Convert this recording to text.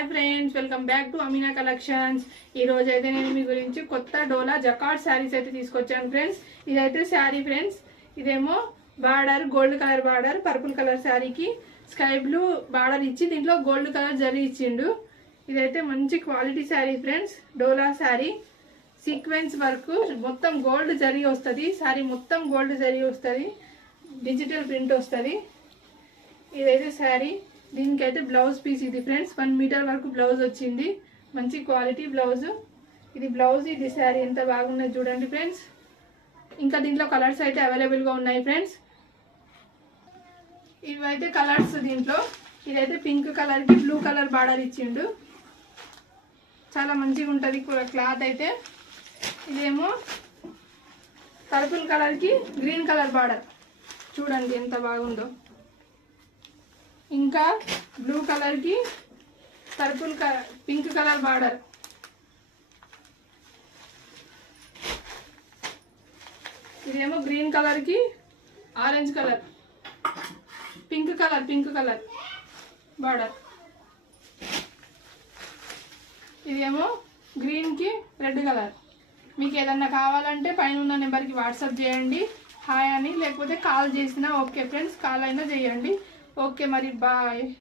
Hi friends, welcome back to Amina collections. ఈ రోజు అయితే నేను మీ గురించి కొత్త డోలా జకార్డ్ శారీస్ అయితే తీసుకొచ్చాను ఫ్రెండ్స్. ఇదైతే శారీ ఫ్రెండ్స్. ఇదేమో border gold colour border, purple colour శారీకి స్కై బ్లూ బార్డర్ ఇచ్చి దీంట్లో గోల్డ్ కలర్ జరీ ఇచ్చిండు. ఇదైతే మంచి క్వాలిటీ శారీ ఫ్రెండ్స్. డోలా శారీ సీక్వెన్స్ వర్క్, మొత్తం గోల్డ్ జరీ వస్తుంది. శారీ మొత్తం గోల్డ్ జరీ వస్తుంది, డిజిటల్ ప్రింట్ వస్తుంది. ఇదైతే శారీ. దీనికైతే బ్లౌజ్ పీస్ ఇది ఫ్రెండ్స్. 1 మీటర్ వరకు బ్లౌజ్ వచ్చింది, మంచి క్వాలిటీ బ్లౌజ్. ఇది బ్లౌజ్, ఇది శారీ ఎంత బాగున్నది చూడండి ఫ్రెండ్స్. ఇంకా దీంట్లో కలర్స్ అయితే అవైలబుల్గా ఉన్నాయి ఫ్రెండ్స్. ఇవైతే కలర్స్ దీంట్లో. ఇదైతే పింక్ కలర్కి బ్లూ కలర్ బార్డర్ ఇచ్చిండు, చాలా మంచిగా ఉంటుంది క్లాత్ అయితే. ఇదేమో పర్పుల్ కలర్కి గ్రీన్ కలర్ బార్డర్, చూడండి ఎంత బాగుందో. ఇంకా బ్లూ కలర్కి పింక్ కలర్ బార్డర్. ఇదేమో గ్రీన్ కలర్కి orange colour, pink colour border. ఇదేమో గ్రీన్కి రెడ్ కలర్. మీకు ఏదన్నా కావాలంటే పైన ఉన్న నెంబర్కి వాట్సాప్ చేయండి, హాయ్ అని, లేకపోతే కాల్ చేసినా ఓకే ఫ్రెండ్స్. కాల్ అయినా చేయండి. ఓకే మరి, బాయ్.